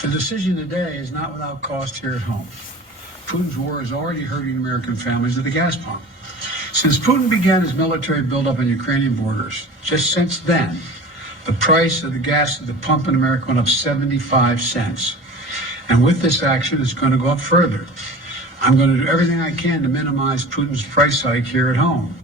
The decision today is not without cost here at home. Putin's war is already hurting American families at the gas pump. Since Putin began his military buildup on Ukrainian borders, just since then, the price of the gas at the pump in America went up 75 cents. And with this action, it's going to go up further. I'm going to do everything I can to minimize Putin's price hike here at home.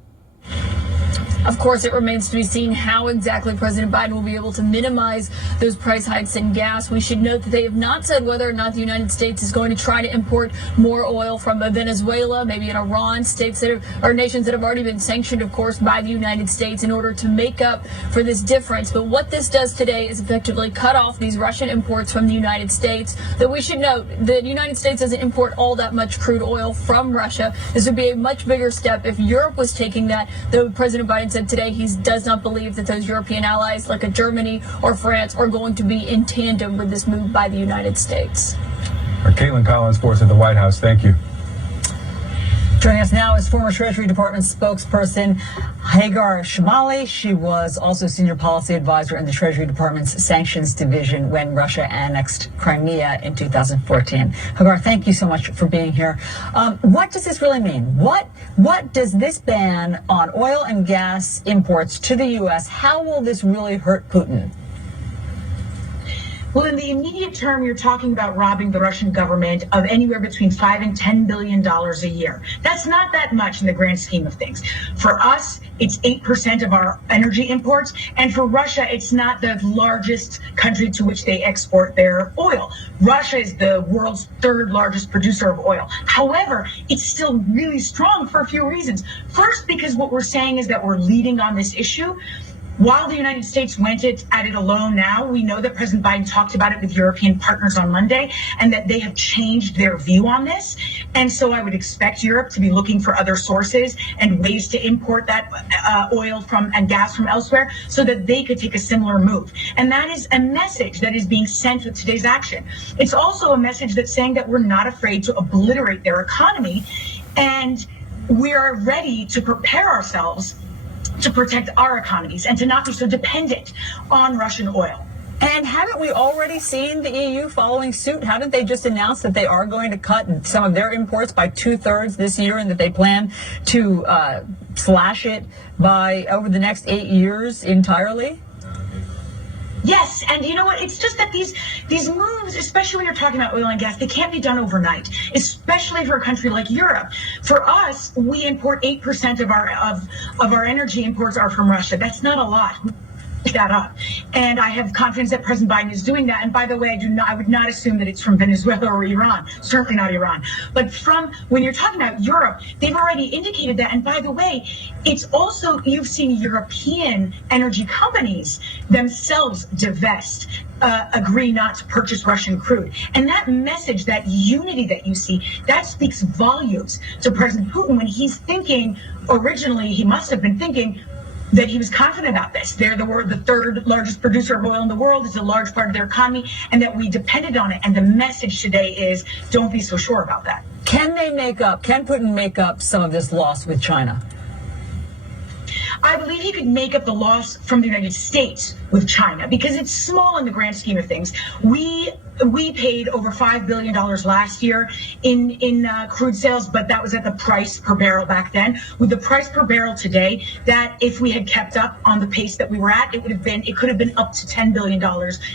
Of course, it remains to be seen how exactly President Biden will be able to minimize those price hikes in gas. We should note that they have not said whether or not the United States is going to try to import more oil from Venezuela, maybe in Iran, states that are nations that have already been sanctioned, of course, by the United States in order to make up for this difference. But what this does today is effectively cut off these Russian imports from the United States. That we should note the United States doesn't import all that much crude oil from Russia. This would be a much bigger step if Europe was taking that, though President Biden said today he does not believe that those European allies like Germany or France are going to be in tandem with this move by the United States. Caitlin Collins for us at the White House. Thank you. Joining us now is former Treasury Department spokesperson Hagar Shmali. She was also senior policy advisor in the Treasury Department's sanctions division when Russia annexed Crimea in 2014. Hagar, thank you so much for being here. What does this really mean? What does this ban on oil and gas imports to the U.S., how will this really hurt Putin? Well, in the immediate term, you're talking about robbing the Russian government of anywhere between $5 and $10 billion a year. That's not that much in the grand scheme of things. For us, it's 8% of our energy imports. And for Russia, it's not the largest country to which they export their oil. Russia is the world's third largest producer of oil. However, it's still really strong for a few reasons. First, because what we're saying is that we're leading on this issue. While the United States went at it alone now, we know that President Biden talked about it with European partners on Monday and that they have changed their view on this. And so I would expect Europe to be looking for other sources and ways to import that oil and gas from elsewhere so that they could take a similar move. And that is a message that is being sent with today's action. It's also a message that's saying that we're not afraid to obliterate their economy and we are ready to prepare ourselves to protect our economies and to not be so dependent on Russian oil. And haven't we already seen the EU following suit? Haven't they just announced that they are going to cut some of their imports by 2/3 this year and that they plan to slash it by over the next 8 years entirely? Yes, and you know what? It's just that these moves, especially when you're talking about oil and gas, they can't be done overnight, especially for a country like Europe. For us, we import 8% of our energy imports are from Russia. That's not a lot. That up, and I have confidence that President Biden is doing that. And by the way, I would not assume that it's from Venezuela or Iran. Certainly not Iran. But from when you're talking about Europe, they've already indicated that. And by the way, it's also you've seen European energy companies themselves divest, agree not to purchase Russian crude. And that message, that unity that you see, that speaks volumes to President Putin when he's thinking. Originally, he must have been thinking that he was confident about this. They're the third largest producer of oil in the world. It's a large part of their economy, and that we depended on it. And the message today is, don't be so sure about that. Can Putin make up some of this loss with China? I believe he could make up the loss from the United States with China because it's small in the grand scheme of things. We paid over $5 billion last year in crude sales, but that was at the price per barrel back then. With the price per barrel today, that if we had kept up on the pace that we were at, it could have been up to $10 billion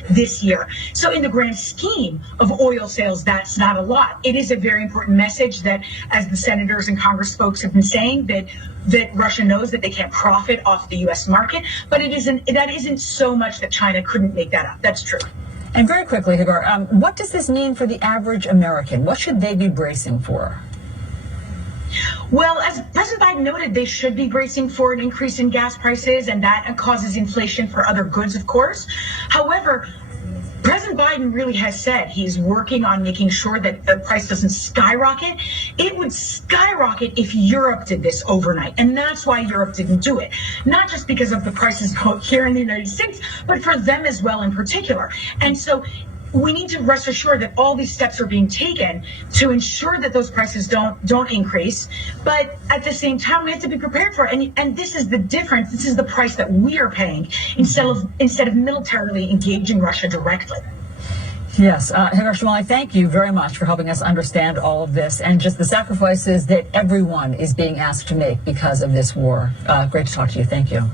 this year. So in the grand scheme of oil sales, that's not a lot. It is a very important message that, as the senators and Congress folks have been saying, that Russia knows that they can't profit off the U.S. market, but that isn't so much that China couldn't make that up. That's true. And very quickly, Hagar, what does this mean for the average American? What should they be bracing for? Well, as President Biden noted, they should be bracing for an increase in gas prices, and that causes inflation for other goods, of course. However, President Biden really has said he's working on making sure that the price doesn't skyrocket. It would skyrocket if Europe did this overnight. And that's why Europe didn't do it. Not just because of the prices here in the United States, but for them as well in particular. And so we need to rest assured that all these steps are being taken to ensure that those prices don't increase. But at the same time, we have to be prepared for it. And this is the difference. This is the price that we are paying instead of militarily engaging Russia directly. Yes, Hagar Shomali, thank you very much for helping us understand all of this and just the sacrifices that everyone is being asked to make because of this war. Great to talk to you. Thank you.